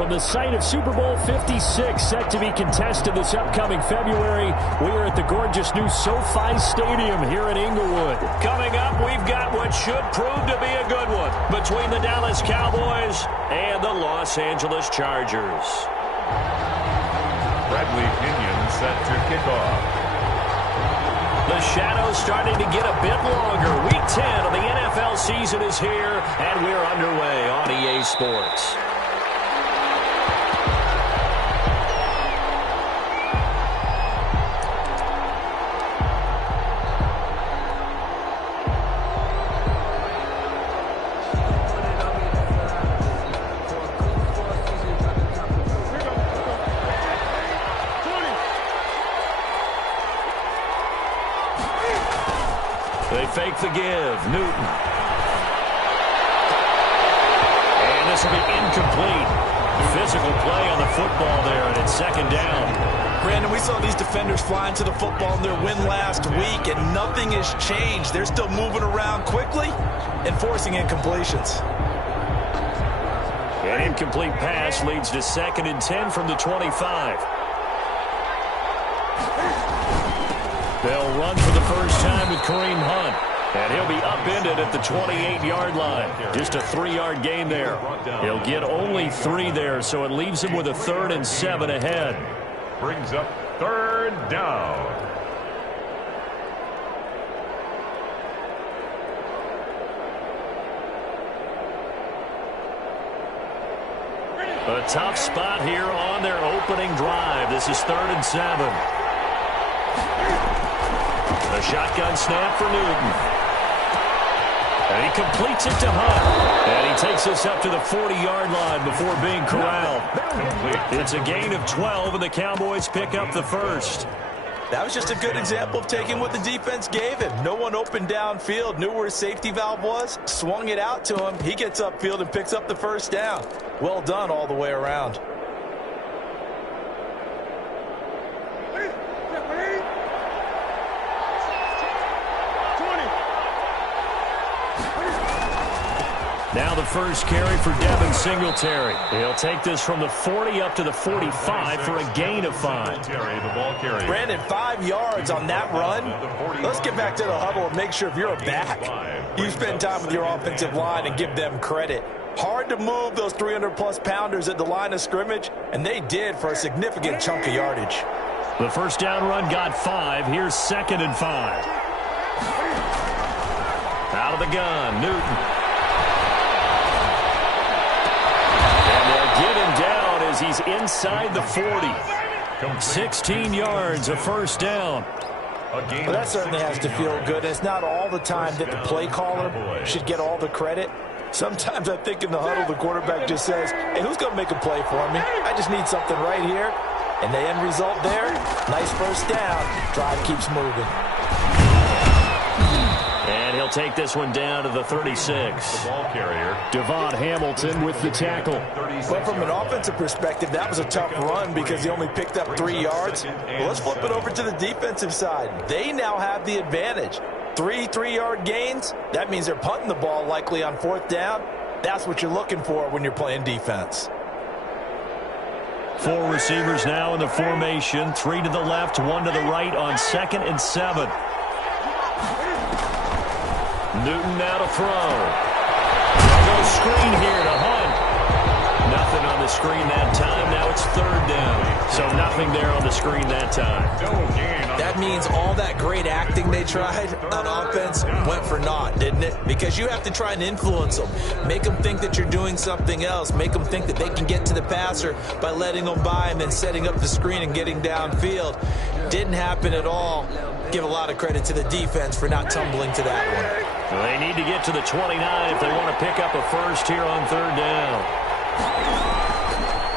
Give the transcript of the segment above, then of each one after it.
From the site of Super Bowl 56, set to be contested this upcoming February, we are at the gorgeous new SoFi Stadium here in Inglewood. Coming up, we've got what should prove to be a good one between the Dallas Cowboys and the Los Angeles Chargers. Bradley Pinion set to kick off. The shadow's starting to get a bit longer. Week 10 of the NFL season is here, and we're underway on EA Sports. They fake the give. Newton. And this will be incomplete. Physical play on the football there, and it's second down. Brandon, we saw these defenders flying to the football in their win last week, and nothing has changed. They're still moving around quickly and forcing incompletions. An incomplete pass leads to 2nd and 10 from the 25. They'll run for the first time with Kareem Hunt. And he'll be upended at the 28-yard line. Just a 3-yard gain there. He'll get only 3 there, so it leaves him with a 3rd and 7 ahead. Brings up 3rd down. A tough spot here on their opening drive. This is 3rd and 7. A shotgun snap for Newton. And he completes it to Hunt. And he takes us up to the 40-yard line before being corralled. It's a gain of 12, and the Cowboys pick up the first. That was just a good example of taking what the defense gave him. No one opened downfield, knew where his safety valve was, swung it out to him. He gets upfield and picks up the first down. Well done all the way around. Now the first carry for Devin Singletary. He'll take this from the 40 up to the 45 for a gain of 5. Brandon, 5 yards on that run. Let's get back to the huddle and make sure if you're a back, you spend time with your offensive line and give them credit. Hard to move those 300-plus pounders at the line of scrimmage, and they did for a significant chunk of yardage. The first down run got 5. Here's 2nd and 5. Out of the gun, Newton. Get him down as he's inside the 40. 16 yards, a first down. Well, that certainly has to feel good. It's not all the time that the play caller should get all the credit. Sometimes I think in the huddle, the quarterback just says, hey, who's going to make a play for me? I just need something right here. And the end result there, nice first down. Drive keeps moving. And he'll take this one down to the 36. The ball carrier, Devon Hamilton with the tackle. But from an offensive perspective, that was a tough run because he only picked up 3 yards. Well, let's flip it over to the defensive side. They now have the advantage. 3 3-yard gains, that means they're punting the ball likely on 4th down. That's what you're looking for when you're playing defense. 4 receivers now in the formation. 3 to the left, 1 to the right on 2nd and 7. Newton now to throw. No screen here to Hunt. Nothing on the screen that time. Now it's 3rd down. So nothing there on the screen that time. That means all that great acting they tried on offense went for naught, didn't it? Because you have to try and influence them. Make them think that you're doing something else. Make them think that they can get to the passer by letting them by and then setting up the screen and getting downfield. Didn't happen at all. Give a lot of credit to the defense for not tumbling to that one. Well, they need to get to the 29 if they want to pick up a first here on 3rd down.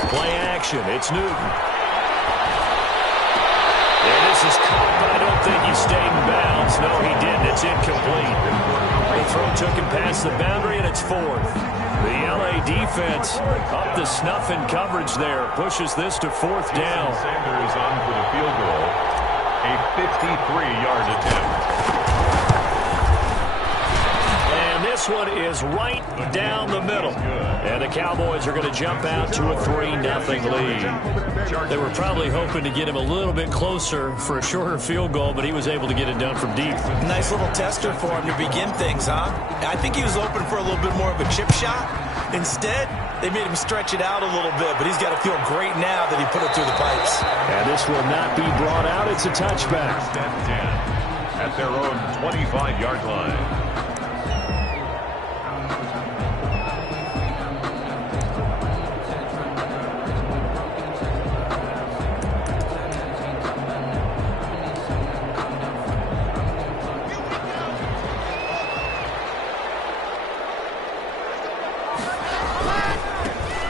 Play action. It's Newton. And this is caught, but I don't think he stayed in bounds. No, he didn't. It's incomplete. The throw took him past the boundary, and it's 4th. The LA defense up to snuff in coverage there. Pushes this to 4th down. Sanders on for the field goal. A 53-yard attempt. And this this one is right down the middle. And the Cowboys are going to jump out to a 3-0 lead. They were probably hoping to get him a little bit closer for a shorter field goal, but he was able to get it done from deep. Nice little tester for him to begin things, huh? I think he was open for a little bit more of a chip shot. Instead, they made him stretch it out a little bit, but he's got to feel great now that he put it through the pipes. And this will not be brought out. It's a touchback. At their own 25-yard line.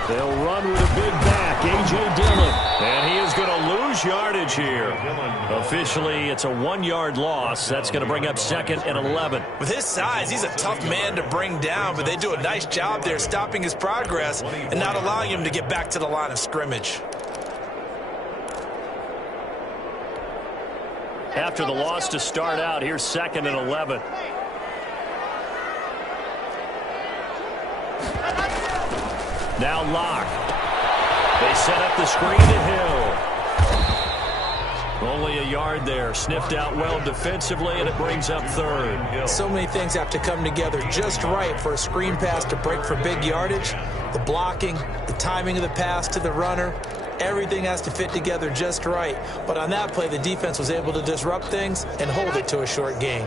They'll run with a big back, A.J. Dillon. And he is going to lose yardage here. Officially, it's a 1-yard loss. That's going to bring up 2nd and 11. With his size, he's a tough man to bring down, but they do a nice job there stopping his progress and not allowing him to get back to the line of scrimmage. After the loss to start out, here's 2nd and 11. Now Locke. They set up the screen to Hill. Only a yard there. Sniffed out well defensively, and it brings up 3rd. So many things have to come together just right for a screen pass to break for big yardage. The blocking, the timing of the pass to the runner, everything has to fit together just right. But on that play, the defense was able to disrupt things and hold it to a short gain.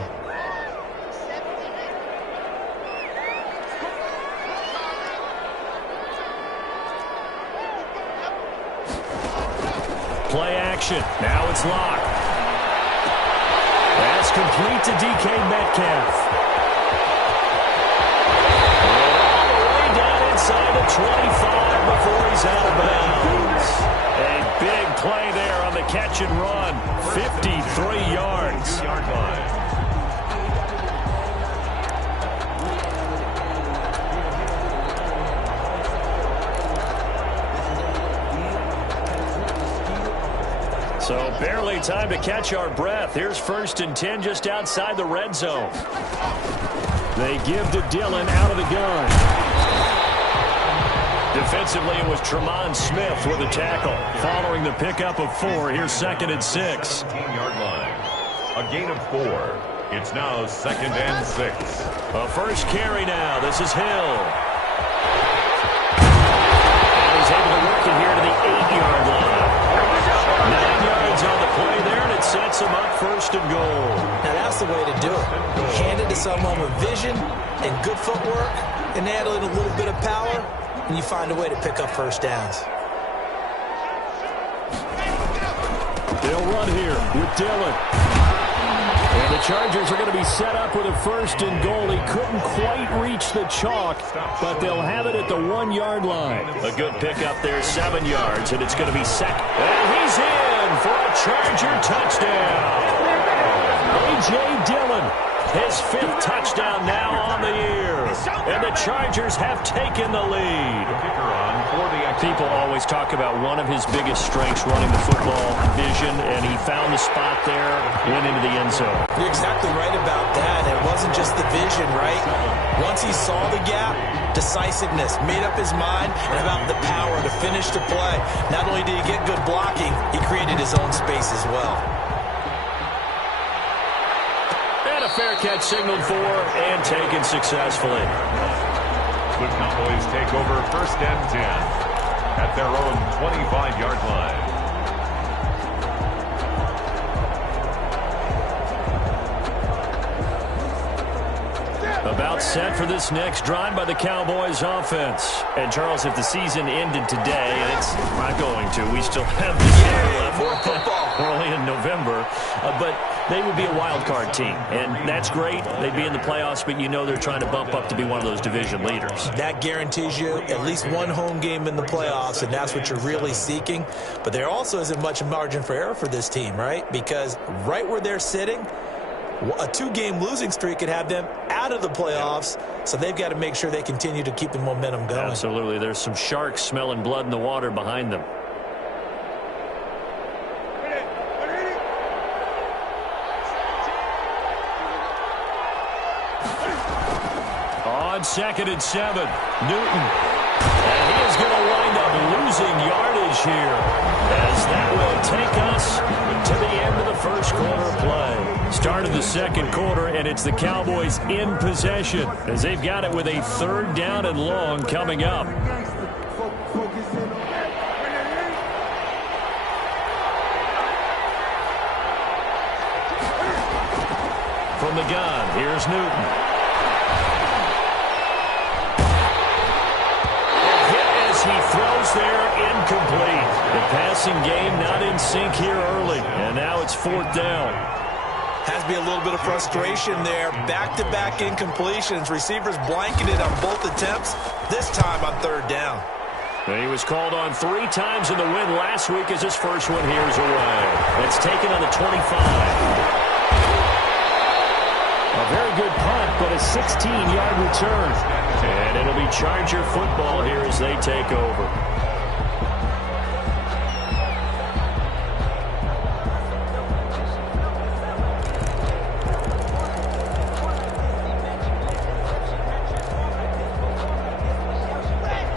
Play action. Now it's Locke. That's complete to DK Metcalf. All the way down inside the 25 before he's out of bounds. A big play there on the catch and run. 53 yards. So barely time to catch our breath. Here's 1st and 10 just outside the red zone. They give to Dillon out of the gun. Defensively, it was Tremont Smith with a tackle. Following the pickup of 4, here's 2nd and 6. 15-yard line. A gain of 4. It's now 2nd and 6. A first carry now. This is Hill. And he's able to work it here to the 8-yard line. 9 yards on the play there, and it sets him up 1st and goal. Now that's the way to do it. Hand it to someone with vision and good footwork, and add in a little bit of power, and you find a way to pick up first downs. They'll run here with Dillon. And the Chargers are going to be set up with a 1st and goal. He couldn't quite reach the chalk, but they'll have it at the 1-yard line. A good pickup there, 7 yards, and it's going to be 2nd. And he's in for a Charger touchdown. A.J. Dillon, his 5th touchdown now on the year. And the Chargers have taken the lead. People always talk about one of his biggest strengths, running the football, vision, and he found the spot there, went into the end zone. You're exactly right about that. It wasn't just the vision, right? Once he saw the gap, decisiveness, made up his mind, and about the power to finish the play. Not only did he get good blocking, he created his own space as well. And a fair catch signaled for and taken successfully. The Cowboys take over 1st and 10 at their own 25-yard line. About set for this next drive by the Cowboys offense. And Charles, if the season ended today, and it's not going to, we still have this year left. More football. We're only in November, but they would be a wild card team, and that's great. They'd be in the playoffs, but you know they're trying to bump up to be one of those division leaders. That guarantees you at least one home game in the playoffs, and that's what you're really seeking. But there also isn't much margin for error for this team, right? Because right where they're sitting, a 2-game losing streak could have them out of the playoffs, so they've got to make sure they continue to keep the momentum going. Absolutely. There's some sharks smelling blood in the water behind them. 2nd and 7. Newton. And he is going to wind up losing yardage here, as that will take us to the end of the first quarter play. Start of the second quarter, and it's the Cowboys in possession, as they've got it with a 3rd down and long coming up. From the gun, here's Newton. He throws there, incomplete. The passing game not in sync here early, and now it's 4th down. Has to be a little bit of frustration there. Back-to-back incompletions. Receivers blanketed on both attempts, this time on 3rd down. And he was called on 3 times in the win last week as his first one here is away. It's taken on the 25. A very good punt, but a 16-yard return. And it'll be Charger football here as they take over.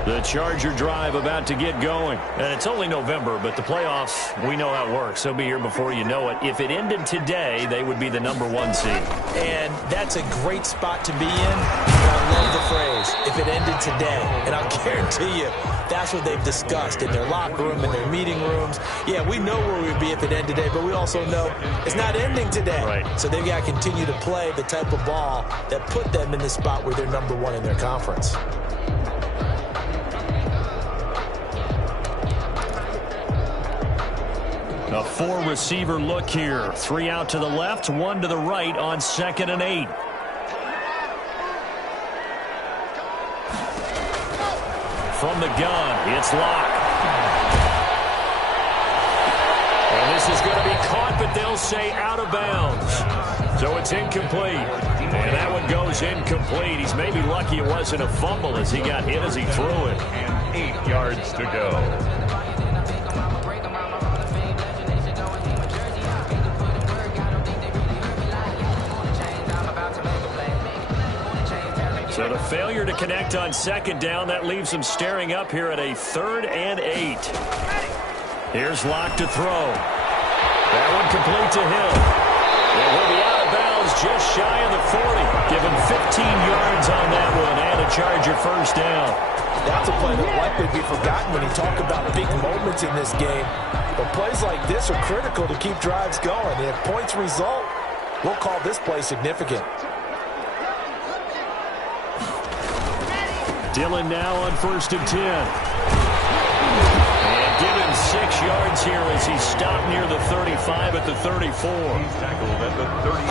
The Charger drive about to get going. And it's only November, but the playoffs, we know how it works. They'll be here before you know it. If it ended today, they would be the #1 seed. And that's a great spot to be in. I love the phrase, if it ended today. And I'll guarantee you, that's what they've discussed in their locker room, in their meeting rooms. Yeah, we know where we'd be if it ended today, but we also know it's not ending today. Right. So they've got to continue to play the type of ball that put them in the spot where they're #1 in their conference. A 4-receiver look here. 3 out to the left, 1 to the right on 2nd and 8. From the gun, it's Locke. And this is going to be caught, but they'll say out of bounds. So it's incomplete. And that one goes incomplete. He's maybe lucky it wasn't a fumble as he got hit as he threw it. And 8 yards to go. So the failure to connect on 2nd down, that leaves them staring up here at a 3rd and 8. Here's Locke to throw. That one complete to him. It will be out of bounds just shy of the 40. Give him 15 yards on that one and a Charger 1st down. That's a play that likely be forgotten when you talk about big moments in this game. But plays like this are critical to keep drives going. And if points result, we'll call this play significant. Dillon now on 1st and 10. And give him 6 yards here as he's stopped near the 35 at the 34.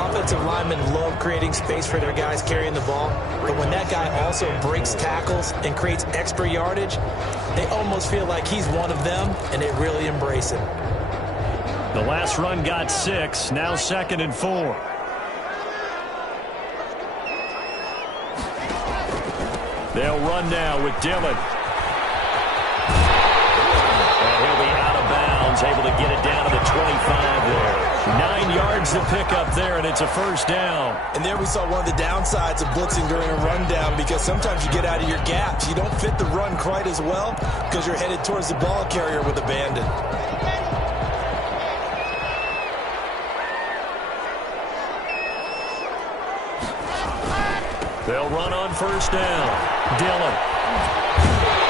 Offensive linemen love creating space for their guys carrying the ball. But when that guy also breaks tackles and creates extra yardage, they almost feel like he's one of them, and they really embrace him. The last run got 6. Now 2nd and 4. They'll run now with Dillon. And he'll be out of bounds, able to get it down to the 25 there. 9 yards to pick up there, and it's a 1st down. And there we saw one of the downsides of blitzing during a rundown, because sometimes you get out of your gaps. You don't fit the run quite as well because you're headed towards the ball carrier with abandon. They'll run on 1st down. Dillon.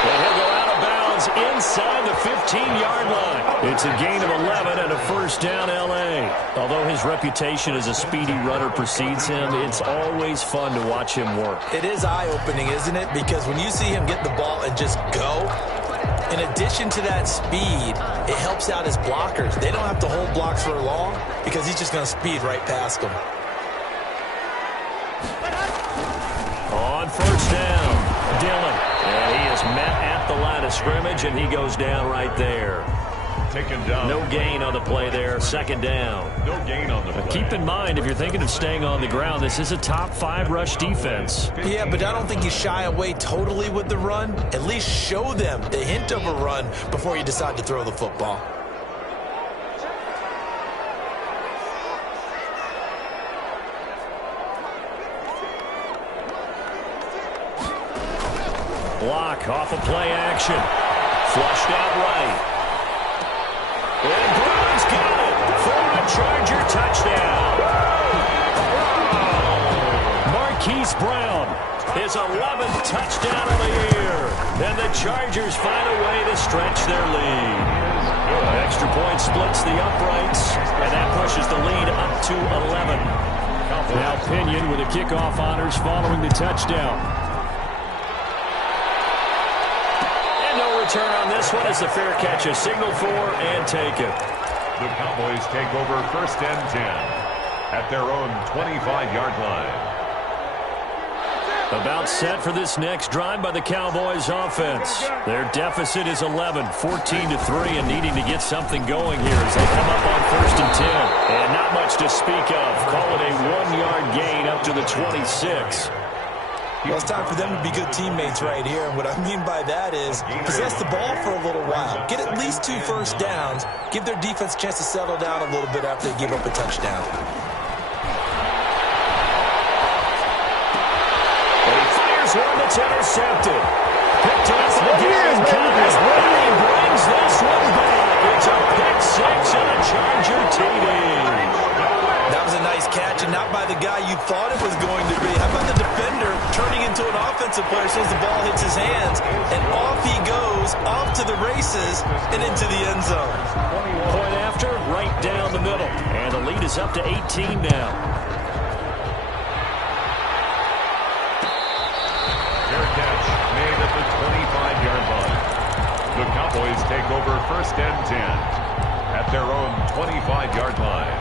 And he'll go out of bounds inside the 15-yard line. It's a gain of 11 and a 1st down L.A. Although his reputation as a speedy runner precedes him, it's always fun to watch him work. It is eye-opening, isn't it? Because when you see him get the ball and just go, in addition to that speed, it helps out his blockers. They don't have to hold blocks for long because he's just going to speed right past them. On 1st down, Dillon. And he is met at the line of scrimmage, and he goes down right there. Taken down. No gain on the play there. 2nd down. No gain on the play. Keep in mind, if you're thinking of staying on the ground, this is a top 5 rush defense. Yeah, but I don't think you shy away totally with the run. At least show them the hint of a run before you decide to throw the football. block off of play action. Flushed out right. And Brown's got it for a Charger touchdown. Marquise Brown, his 11th touchdown of the year. And the Chargers find a way to stretch their lead. Extra point splits the uprights, and that pushes the lead up to 11. Now Pinion with the kickoff honors following the touchdown. And no return on this one as the fair catch is signaled for and taken. The Cowboys take over 1st and 10 at their own 25-yard line. About set for this next drive by the Cowboys offense. Their deficit is 11, 14-3, and needing to get something going here as they come up on 1st and 10. And not much to speak of. Call it a 1-yard gain up to the 26. Well, it's time for them to be good teammates right here. And what I mean by that is possess the ball for a little while. Get at least 2 first downs. Give their defense a chance to settle down a little bit after they give up a touchdown. One that's intercepted. Picked up again. And he brings this one back. It's a pick 6 and a Charger TD. That was a nice catch, and not by the guy you thought it was going to be. How about the defender turning into an offensive player as soon as the ball hits his hands, and off he goes, off to the races, and into the end zone. Point after, right down the middle. And the lead is up to 18 now. Catch made at the 25-yard line. The Cowboys take over 1st and 10 at their own 25-yard line.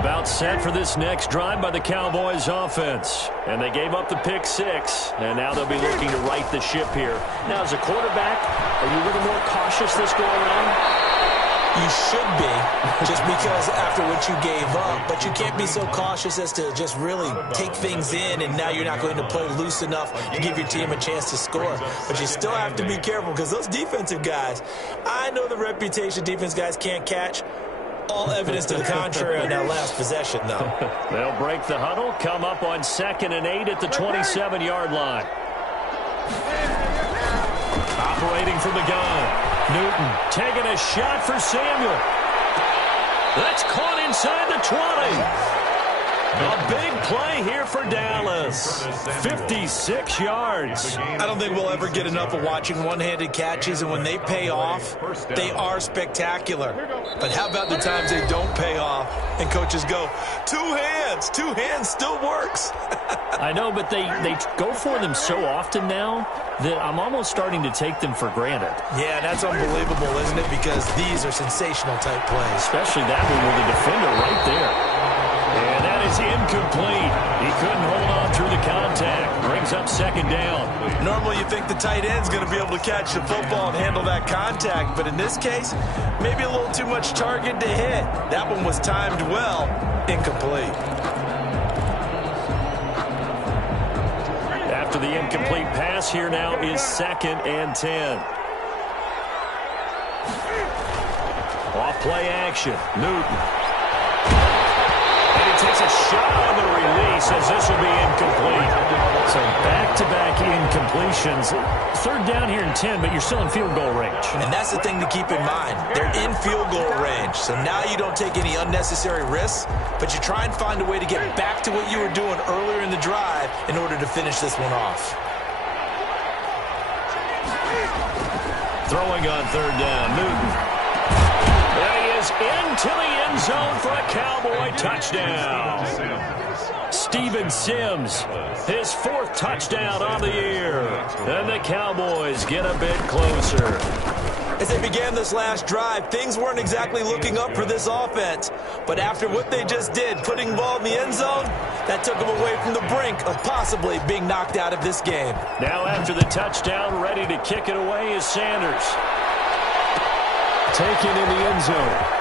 About set for this next drive by the Cowboys offense. And they gave up the pick 6. And now they'll be looking to right the ship here. Now, as a quarterback, are you a little more cautious this go around? You should be, just because after what you gave up. But you can't be so cautious as to just really take things in, and now you're not going to play loose enough to give your team a chance to score. But you still have to be careful, because those defensive guys, I know the reputation defense guys can't catch. All evidence to the contrary on that last possession, though. They'll break the huddle, come up on 2nd and 8 at the 27-yard line. Operating from the gun. Newton taking a shot for Samuel. That's caught inside the 20. A big play here for Dallas. 56 yards. I don't think we'll ever get enough of watching one-handed catches, and when they pay off, they are spectacular. But how about the times they don't pay off, and coaches go, 2 hands. 2 hands still works. I know, but they go for them so often now that I'm almost starting to take them for granted. Yeah, that's unbelievable, isn't it? Because these are sensational type plays. Especially that one with the defender right there. And that is incomplete. He couldn't hold on through the contact. Brings up 2nd down. Normally you think the tight end's going to be able to catch the football and handle that contact. But in this case, maybe a little too much target to hit. That one was timed well. Incomplete. After the incomplete pass, here now is 2nd and 10. Off play action. Newton. And he takes a shot on the release as this will be incomplete. So back-to-back incompletions. 3rd down here and 10, but you're still in field goal range. And that's the thing to keep in mind. They're in field goal range. So now you don't take any unnecessary risks, but you try and find a way to get back to what you were doing earlier in the drive in order to finish this one off. Throwing on 3rd down, Newton. And he is into the end zone for a Cowboy touchdown. Steven Sims, his 4th touchdown on the year. And the Cowboys get a bit closer. As they began this last drive, things weren't exactly looking up for this offense. But after what they just did, putting the ball in the end zone, that took them away from the brink of possibly being knocked out of this game. Now after the touchdown, ready to kick it away is Sanders. Taken in the end zone.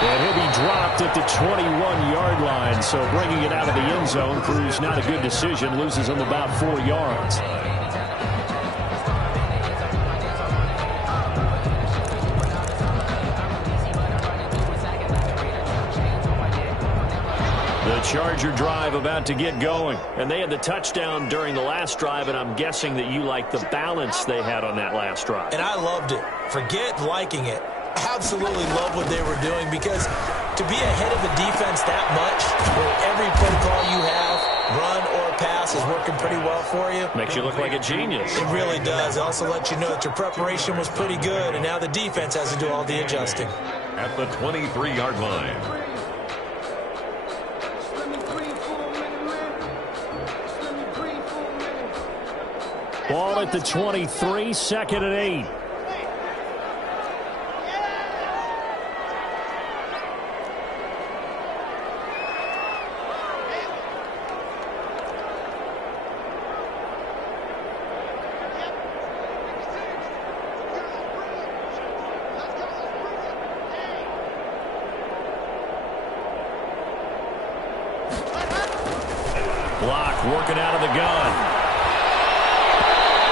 And he'll be dropped at the 21-yard line. So bringing it out of the end zone proves not a good decision. Loses him about 4 yards. The The Charger drive about to get going. And they had the touchdown during the last drive, and I'm guessing that you like the balance they had on that last drive. And I loved it. Forget liking it. Absolutely love what they were doing, because to be ahead of the defense that much, where every play call you have, run or pass, is working pretty well for you. Makes you look like a genius. It really does. It also lets you know that your preparation was pretty good, and now the defense has to do all the adjusting. At the 23-yard line. Ball at the 23, 2nd and 8. Block working out of the gun.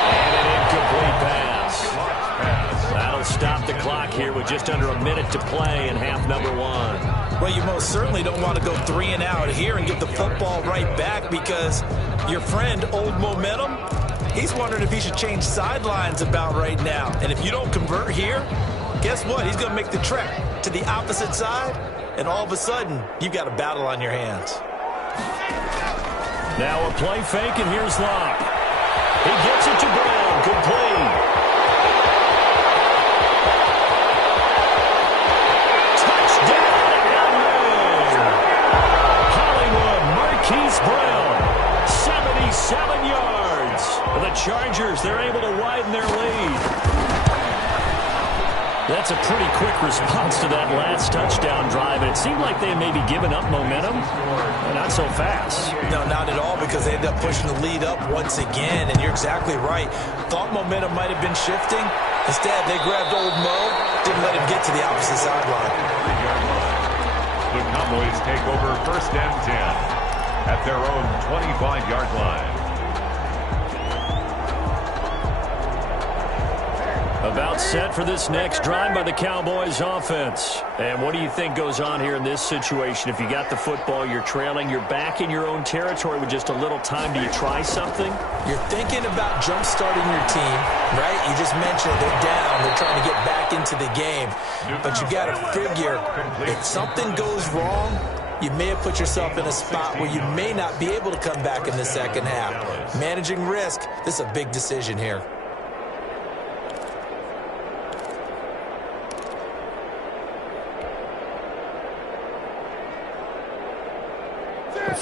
And an incomplete pass. That'll stop the clock here with just under a minute to play in half number 1. Well, you most certainly don't want to go 3 and out here and give the football right back, because your friend, Old Momentum, he's wondering if he should change sidelines about right now. And if you don't convert here, guess what? He's going to make the trek to the opposite side, and all of a sudden, you've got a battle on your hands. Now a play fake, and here's Locke. He gets it to Brown, complete. Touchdown, Edmund! Hollywood, Marquise Brown, 77 yards. The Chargers, they're able to widen their lead. That's a pretty quick response to that last touchdown drive, and it seemed like they had maybe given up momentum. Not so fast. No, not at all, because they ended up pushing the lead up once again, and you're exactly right. Thought momentum might have been shifting. Instead, they grabbed Old Mo, didn't let him get to the opposite sideline. The Cowboys take over 1st and 10 at their own 25-yard line. About set for this next drive by the Cowboys offense. And what do you think goes on here in this situation? If you got the football, you're trailing, you're back in your own territory with just a little time. Do you try something? You're thinking about jump-starting your team, right? You just mentioned they're down. They're trying to get back into the game. But you got to figure, if something goes wrong, you may have put yourself in a spot where you may not be able to come back in the second half. Managing risk, this is a big decision here.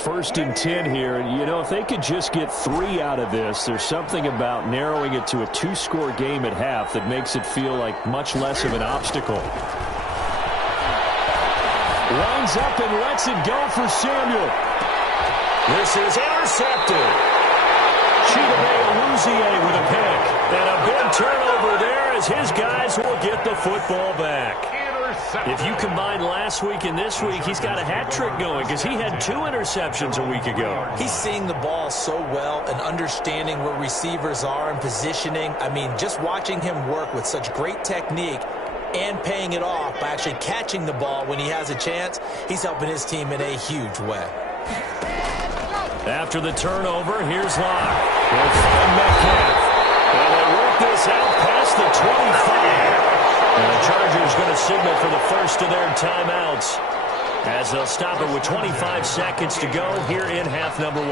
1st and 10 here, and you know, if they could just get 3 out of this, there's something about narrowing it to a 2-score game at half that makes it feel like much less of an obstacle. Lines up and lets it go for Samuel. This is intercepted. Chidobe with a pick. And a big turnover there as his guys will get the football back. If you combine last week and this week, he's got a hat trick going, because he had 2 interceptions a week ago. He's seeing the ball so well and understanding where receivers are and positioning. I mean, just watching him work with such great technique and paying it off by actually catching the ball when he has a chance, he's helping his team in a huge way. After the turnover, here's Locke. He'll find Metcalf. And they work this out past the 25. And the Chargers going to signal for the first of their timeouts, as they'll stop it with 25 seconds to go here in half number 1.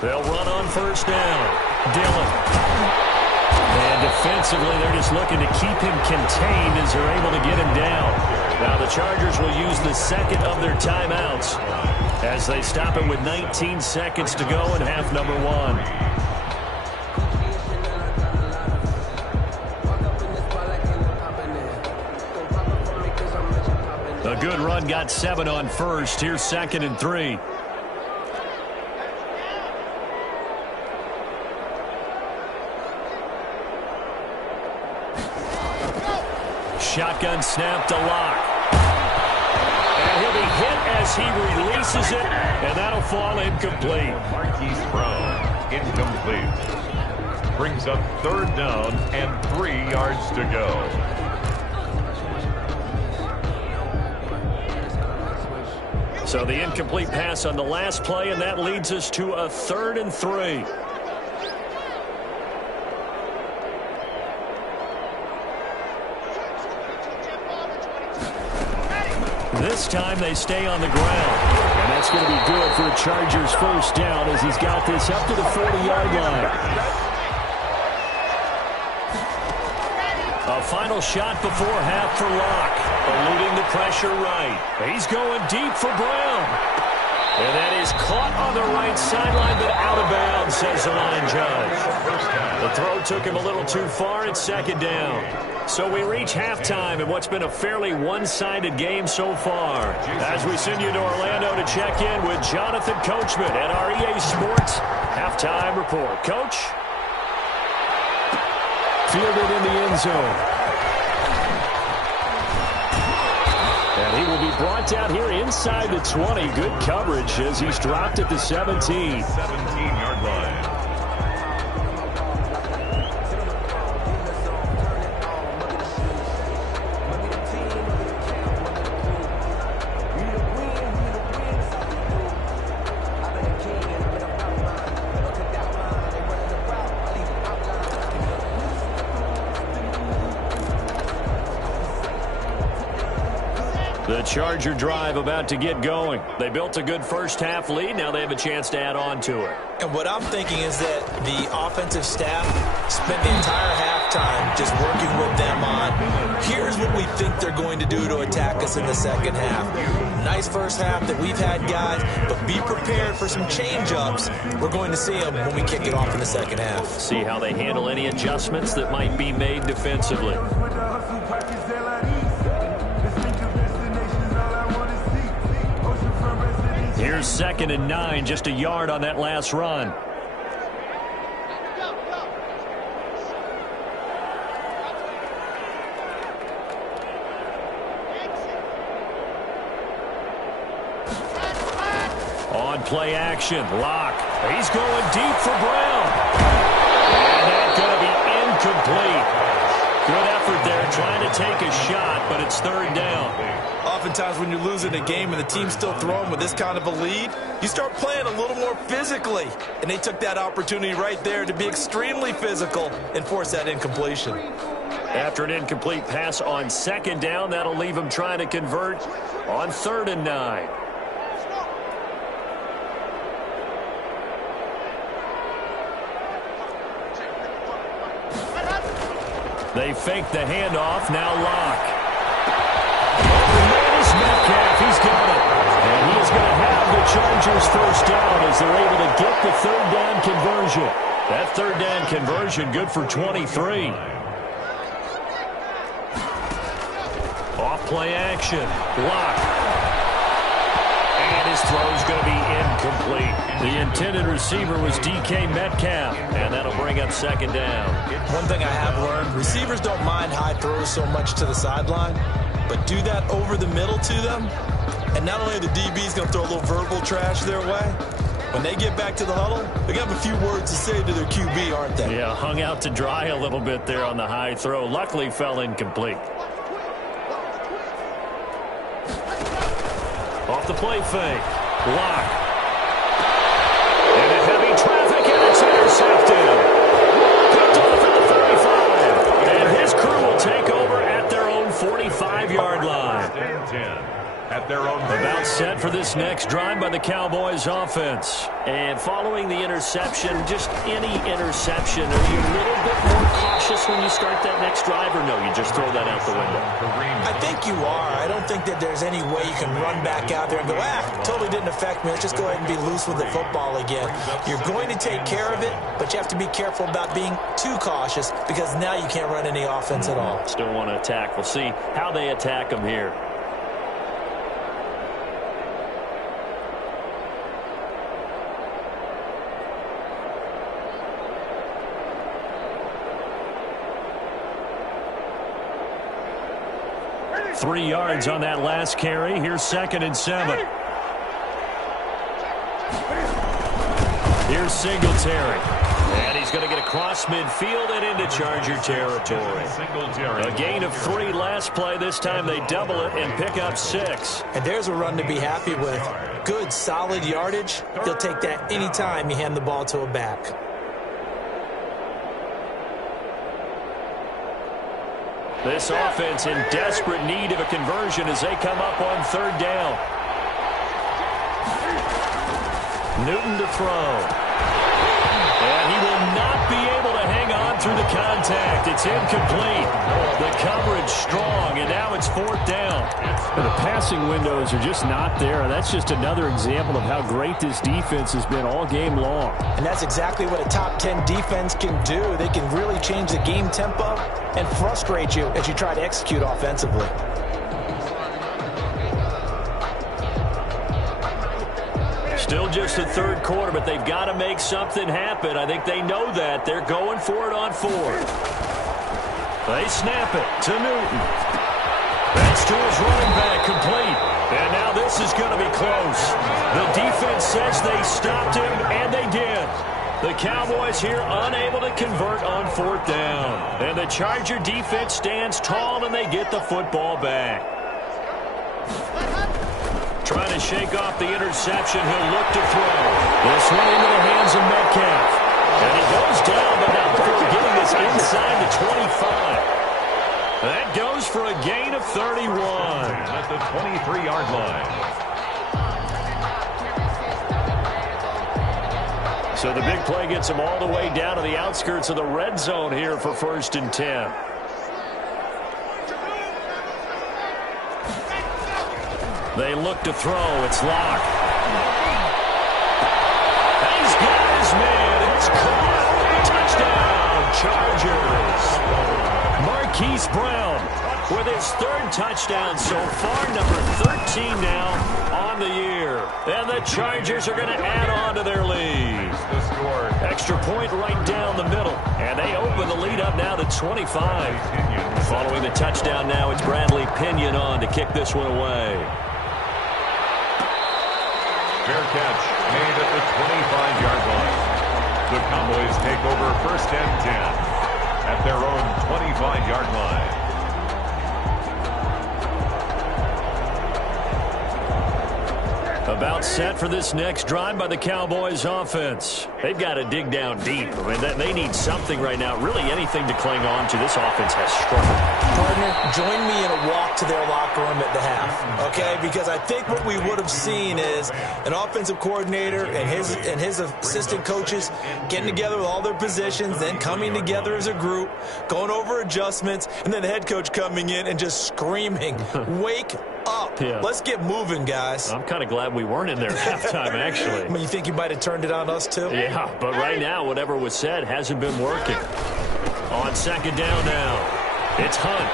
They'll run on 1st down. Dillon. And defensively, they're just looking to keep him contained as they're able to get him down. Now the Chargers will use the second of their timeouts as they stop it with 19 seconds to go in half number 1. A good run, got 7 on 1st. Here's 2nd and 3. Shotgun snap to Locke. And he'll be hit as he releases it, and that'll fall incomplete. Marquise Brown. incomplete. Brings up 3rd down and 3 yards to go. So the incomplete pass on the last play, and that leads us to a 3rd and 3. This time they stay on the ground. And that's going to be good for a Chargers first down as he's got this up to the 40-yard line. A final shot before half for Locke. Eluding the pressure right. He's going deep for Brown. And that is caught on the right sideline, but out of bounds, says the line judge. The throw took him a little too far. It's 2nd down. So we reach halftime in what's been a fairly one-sided game so far. As we send you to Orlando to check in with Jonathan Coachman at our EA Sports Halftime Report. Coach? Fielded in the end zone. And he will be brought down here inside the 20. Good coverage as he's dropped at the 17. 17-yard line. The Charger drive about to get going. They built a good first-half lead. Now they have a chance to add on to it. And what I'm thinking is that the offensive staff spent the entire halftime just working with them on, here's what we think they're going to do to attack us in the second half. Nice first half that we've had, guys, but be prepared for some change-ups. We're going to see them when we kick it off in the second half. See how they handle any adjustments that might be made defensively. Here's 2nd and 9, just a yard on that last run. On play action, Locke. He's going deep for Brown. And that's going to be incomplete. Good effort there trying to take a shot, but it's 3rd down. Oftentimes when you're losing a game and the team's still throwing with this kind of a lead, you start playing a little more physically. And they took that opportunity right there to be extremely physical and force that incompletion. After an incomplete pass on 2nd down, that'll leave him trying to convert on 3rd and 9. They fake the handoff. Now Locke. Metcalf, he's got it. And he is going to have the Chargers first down as they're able to get the 3rd down conversion. That 3rd down conversion good for 23. Off play action. Block. And his throw's going to be incomplete. The intended receiver was DK Metcalf. And that'll bring up 2nd down. One thing I have learned, receivers don't mind high throws so much to the sideline. But do that over the middle to them, and not only are the DBs going to throw a little verbal trash their way, when they get back to the huddle, they're going to have a few words to say to their QB, aren't they? Yeah, hung out to dry a little bit there on the high throw. Luckily, fell incomplete. Off the play fake. Locke. And a heavy traffic, and it's intercepted. Picked off at the 35. And his crew will take over at their own 45-yard line. At their own about set for this next drive by the Cowboys offense. And following the interception, just any interception, are you a little bit more cautious when you start that next drive, or no, you just throw that out the window? I think you are. I don't think that there's any way you can run back out there and go, totally didn't affect me. Let's just go ahead and be loose with the football again. You're going to take care of it, but you have to be careful about being too cautious because now you can't run any offense at all. Still want to attack. We'll see how they attack them here. Three yards on that last carry. Here's 2nd and 7. Here's Singletary. And he's going to get across midfield and into Charger territory. A gain of 3 last play. This time they double it and pick up 6. And there's a run to be happy with. Good, solid yardage. He'll take that anytime you hand the ball to a back. This offense in desperate need of a conversion as they come up on 3rd down. Newton to throw. And he will not be able to hang on through the contact. It's incomplete. The coverage strong, and now it's 4th down. The passing windows are just not there. That's just another example of how great this defense has been all game long. And that's exactly what a top 10 defense can do. They can really change the game tempo and frustrate you as you try to execute offensively. Still just the 3rd quarter, but they've got to make something happen. I think they know that. They're going for it on 4th. They snap it to Newton. That's to his running back, complete. And now this is going to be close. The defense says they stopped him, and they did. The Cowboys here unable to convert on 4th down. And the Charger defense stands tall, and they get the football back. Trying to shake off the interception. He'll look to throw. This one into the hands of Metcalf. And he goes down, but not before getting this inside the 25. That goes for a gain of 31. At the 23-yard line. So the big play gets him all the way down to the outskirts of the red zone here for 1st and 10. They look to throw. It's locked. And he's got his man. It's caught. Touchdown, Chargers. Marquise Brown with his 3rd touchdown so far, number 13 now on the year. And the Chargers are going to add on to their lead. Extra point right down the middle. And they open the lead up now to 25. Following the touchdown now, it's Bradley Pinion on to kick this one away. Fair catch made at the 25-yard line. The Cowboys take over 1st and 10 at their own 25-yard line. About set for this next drive by the Cowboys offense. They've got to dig down deep. I mean, they need something right now, really anything to cling on to. This offense has struggled. Partner, join me in a walk to their locker room at the half, okay? Because I think what we would have seen is an offensive coordinator and his assistant coaches getting together with all their positions, then coming together as a group, going over adjustments, and then the head coach coming in and just screaming, wake up. Yeah. Let's get moving, guys. I'm kind of glad we weren't in there at halftime, actually. I mean, you think you might have turned it on us, too? Yeah, but right now, whatever was said hasn't been working. On 2nd down now, it's Hunt.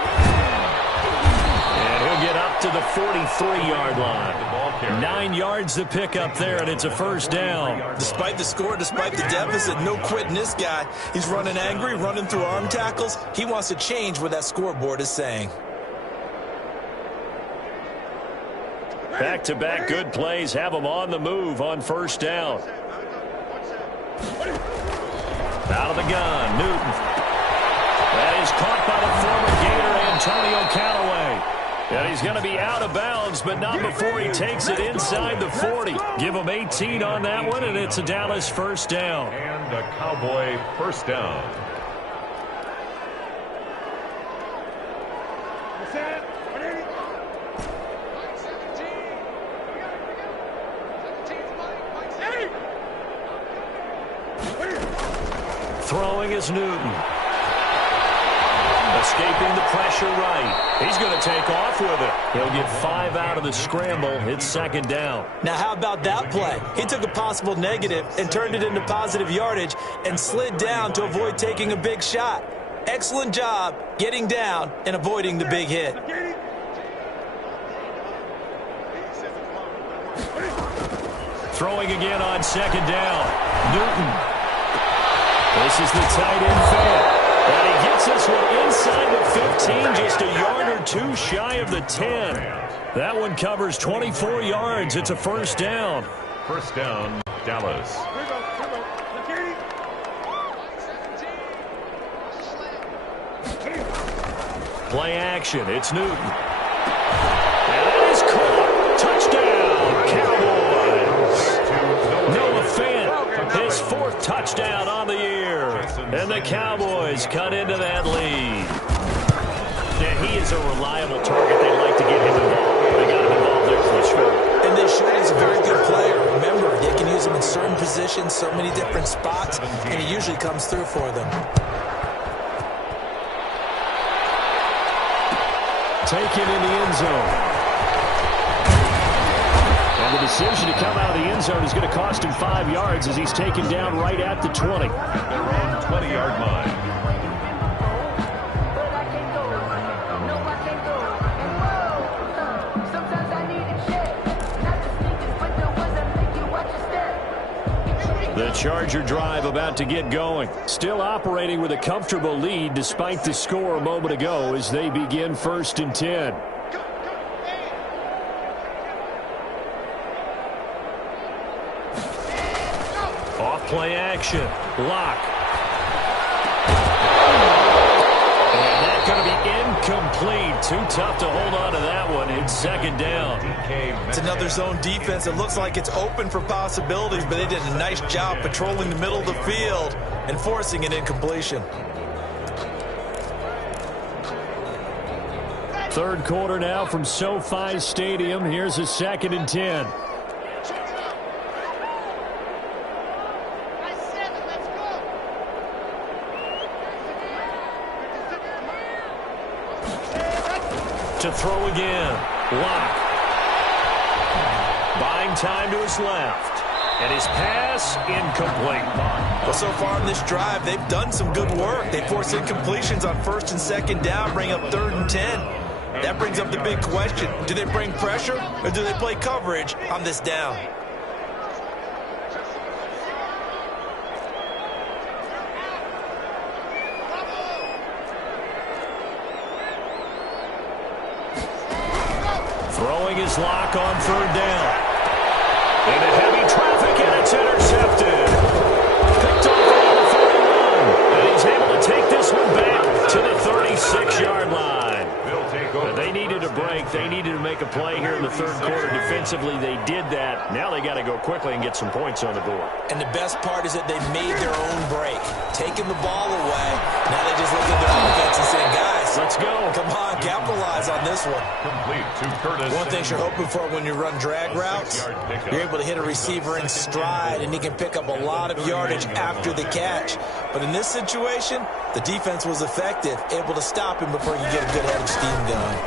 And he'll get up to the 43-yard line. 9 yards to pick up there, and it's a 1st down. Despite the score, despite the deficit, no quitting this guy. He's running angry, running through arm tackles. He wants to change what that scoreboard is saying. Back-to-back good plays have them on the move on 1st down. Out of the gun, Newton. That is caught by the former Gator, Antonio Callaway. And he's going to be out of bounds, but not before he takes it inside the 40. Give him 18 on that one, and it's a Dallas 1st down. And a Cowboy 1st down. Throwing is Newton. Escaping the pressure right. He's going to take off with it. He'll get 5 out of the scramble. It's 2nd down. Now, how about that play? He took a possible negative and turned it into positive yardage and slid down to avoid taking a big shot. Excellent job getting down and avoiding the big hit. Throwing again on 2nd down. Newton. This is the tight end fan. And he gets this one inside the 15, just a yard or 2 shy of the 10. That one covers 24 yards. It's a 1st down. 1st down, Dallas. Play action. It's Newton. And that is caught. Touchdown, Cowboys. Noah Fant, his 4th touchdown on the year. And the Cowboys cut into that lead. Yeah, he is a reliable target. They like to get him involved. They got him involved there for sure. And they show he's a very good player. Remember, they can use him in certain positions, so many different spots, and he usually comes through for them. Taken in the end zone. And the decision to come out of the end zone is going to cost him 5 yards as he's taken down right at the 20. Their own 20-yard line. The Charger drive about to get going. Still operating with a comfortable lead despite the score a moment ago as they begin 1st and 10. Off play action. Lock. And that's going to be incomplete. Too tough to hold on to that one. It's 2nd down. It's another zone defense. It looks like it's open for possibilities, but they did a nice job patrolling the middle of the field and forcing an incompletion. 3rd quarter now from SoFi Stadium. Here's a 2nd and 10. To throw again. Lock. Buying time to his left. And his pass incomplete. Well, so far in this drive, they've done some good work. They force incompletions on 1st and 2nd down, bring up 3rd and 10. That brings up the big question. Do they bring pressure or do they play coverage on this down? Throwing his Lock on 3rd down. Into heavy traffic, and it's intercepted. Picked off around the 41. And he's able to take this one back to the 36-yard line. They needed a break. They needed to make a play here in the 3rd quarter. Defensively, they did that. Now they got to go quickly and get some points on the board. And the best part is that they made their own break. Taking the ball away. Now they just look at their offense and say, guys, let's go. Come on, capitalize on this one. Complete to Curtis. One thing you're hoping for when you run drag routes, you're able to hit a receiver in stride, and he can pick up a lot of yardage after the catch. But in this situation, the defense was effective, able to stop him before he could get a good head of steam going.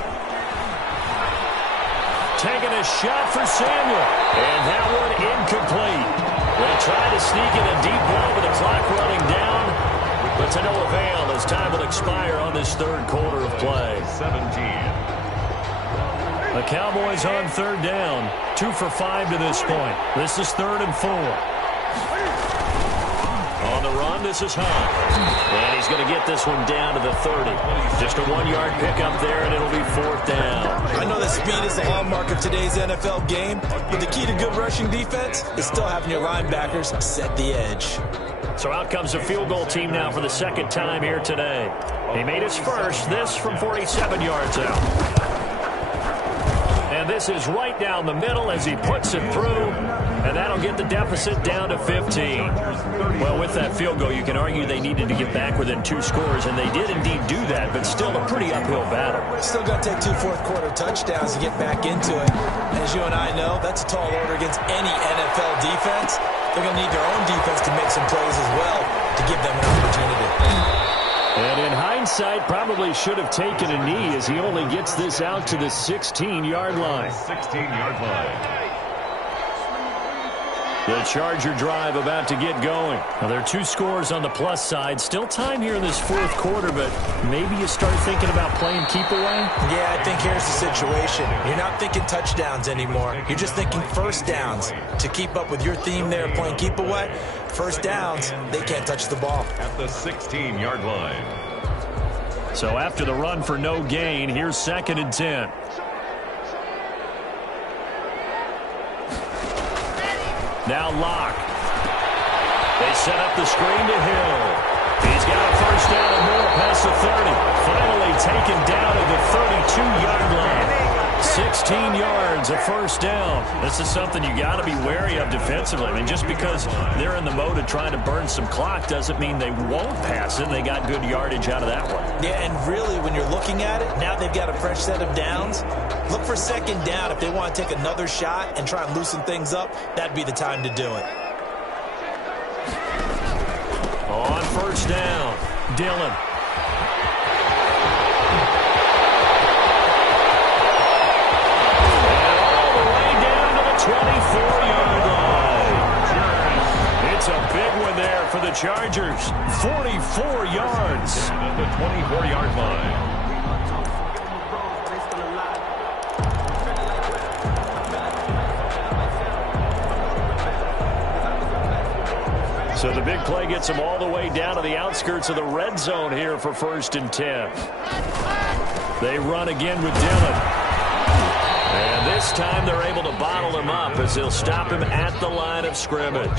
Taking a shot for Samuel. And that one incomplete. They tried to sneak in a deep ball with the clock running down. But to no avail as time will expire on this 3rd quarter of play. 17. The Cowboys on 3rd down. 2 for 5 to this point. This is 3rd and 4. On the run, this is Hunt. And he's going to get this one down to the 30. Just a 1-yard pickup there, and it'll be 4th down. I know that speed is the hallmark of today's NFL game, but the key to good rushing defense is still having your linebackers set the edge. So out comes the field goal team now for the 2nd time here today. He made his first, this from 47 yards out. And this is right down the middle as he puts it through. And that'll get the deficit down to 15. Well, with that field goal, you can argue they needed to get back within 2 scores, and they did indeed do that, but still a pretty uphill battle. Still got to take 2 fourth-quarter touchdowns to get back into it. As you and I know, that's a tall order against any NFL defense. They're going to need their own defense to make some plays as well to give them an opportunity. And in hindsight, probably should have taken a knee as he only gets this out to the 16-yard line. 16-yard line. The Charger drive about to get going. Now, there are 2 scores on the plus side. Still time here in this 4th quarter, but maybe you start thinking about playing keep away? Yeah, I think here's the situation. You're not thinking touchdowns anymore. You're just thinking 1st downs. To keep up with your theme there, playing keep away, 1st downs, they can't touch the ball. At the 16-yard line. So after the run for no gain, here's 2nd and 10. Now Locke. They set up the screen to Hill. He's got a 1st first down and more past the 30. Finally taken down at the 32-yard line. 16 yards, a first down. This is something you got to be wary of defensively. I mean, just because they're in the mode of trying to burn some clock doesn't mean they won't pass it. They got good yardage out of that one. Yeah, and really, when you're looking at it, now they've got a fresh set of downs. Look for second down. If they want to take another shot and try and loosen things up, that'd be the time to do it. On first down, Dillon. And all the way down to the 24-yard line. It's a big one there for the Chargers. 44 yards. At the 24-yard line. So the big play gets them all the way down to the outskirts of the red zone here for 1st and 10. They run again with Dillon. And this time they're able to bottle him up as they'll stop him at the line of scrimmage.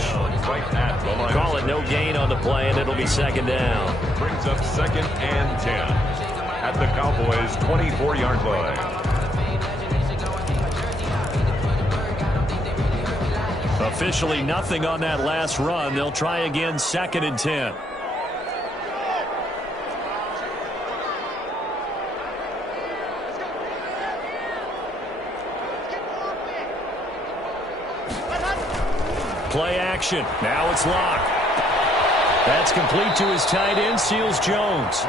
Right at the line. Call it no gain on the play, and it'll be second down. Brings up 2nd and 10 at the Cowboys' 24-yard line. Officially nothing on that last run. They'll try again, 2nd and 10. Play action. Now it's Locke. That's complete to his tight end, Seals Jones.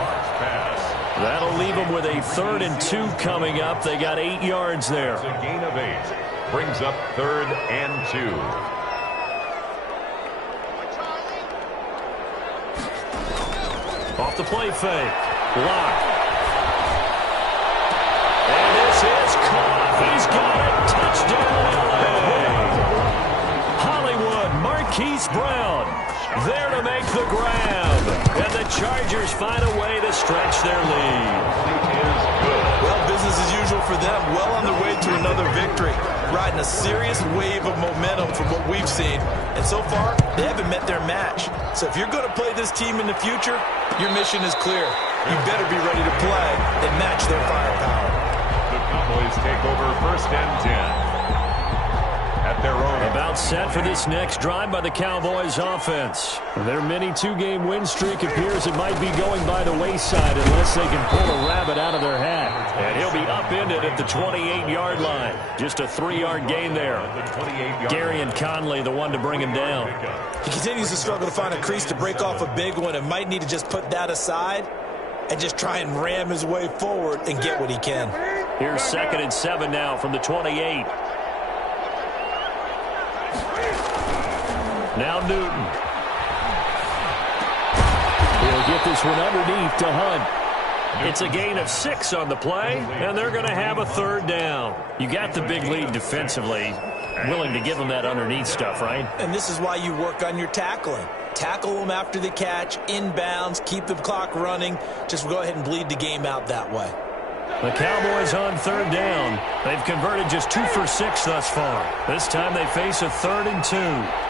That'll leave him with a 3rd and 2 coming up. They got 8 yards there. It's a gain of 8. Brings up 3rd and 2. Off the play fake. Locke. And this is caught. He's got it. Touchdown, LA. Hollywood, Marquise Brown there to make the grab. And the Chargers find a way to stretch their lead. Well, business as usual for them. Well on their way to another victory. Riding a serious wave of momentum from what we've seen. And so far, they haven't met their match. So if you're going to play this team in the future, your mission is clear. You better be ready to play and match their firepower. The Cowboys take over 1st and 10. At their own. About set for this next drive by the Cowboys offense. Their mini 2-game win streak appears it might be going by the wayside unless they can pull a rabbit out of their hat. And he'll be upended at the 28-yard line. Just a 3-yard gain there. Gary and Conley, the one to bring him down. He continues to struggle to find a crease to break off a big one and might need to just put that aside and just try and ram his way forward and get what he can. Here's 2nd and 7 now from the 28. Now Newton. He'll get this one underneath to Hunt. It's a gain of 6 on the play, and they're going to have a 3rd down. You got the big lead defensively. Willing to give them that underneath stuff, right? And this is why you work on your tackling. Tackle them after the catch, inbounds, keep the clock running. Just go ahead and bleed the game out that way. The Cowboys on 3rd down. They've converted just 2 for 6 thus far. This time they face a 3rd and 2.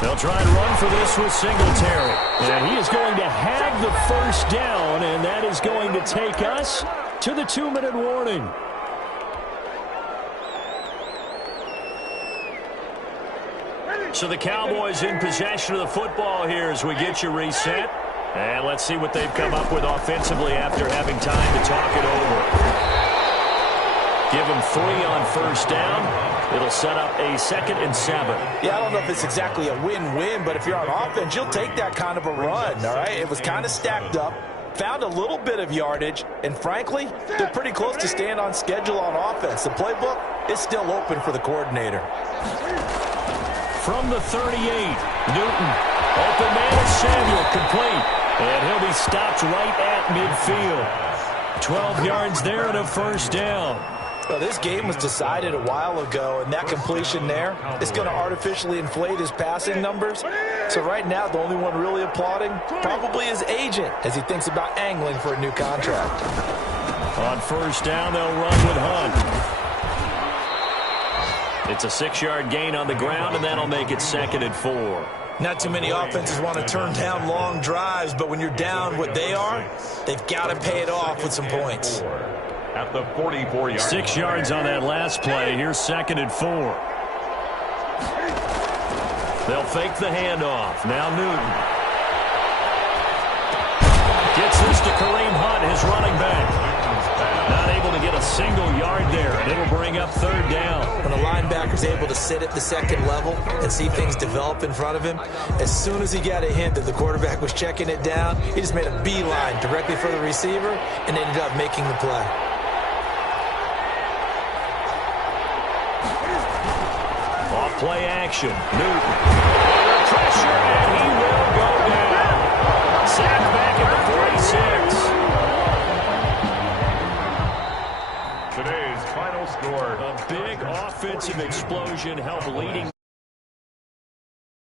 They'll try and run for this with Singletary. And he is going to have the 1st down, and that is going to take us to the 2-minute warning. So the Cowboys in possession of the football here as we get you reset. And let's see what they've come up with offensively after having time to talk it over. Give them 3 on 1st down. It'll set up a 2nd and 7. Yeah, I don't know if it's exactly a win-win, but if you're on offense, you'll take that kind of a run, all right? It was kind of stacked up, found a little bit of yardage, and frankly, they're pretty close to staying on schedule on offense. The playbook is still open for the coordinator. From the 38, Newton. Open man is Samuel, complete. And he'll be stopped right at midfield. 12 yards there and a 1st down. Well, this game was decided a while ago, and that completion there is going to artificially inflate his passing numbers. So right now, the only one really applauding probably his agent as he thinks about angling for a new contract. On 1st down, they'll run with Hunt. It's a 6-yard gain on the ground, and that'll make it 2nd and 4. Not too many offenses want to turn down long drives, but when you're down what they are, they've got to pay it off with some points. At the 44-yard 6 yards on that last play. Here's 2nd and 4. They'll fake the handoff. Now Newton. Gets this to Kareem Hunt, his running back. Not able to get a single yard there, and it'll bring up 3rd down. When a linebacker's able to sit at the 2nd level and see things develop in front of him, as soon as he got a hint that the quarterback was checking it down, he just made a beeline directly for the receiver and ended up making the play. Off play action. Newton. Under pressure, and he will go down. Sacked back at the 46. Today's final score. A big offensive explosion helped leading.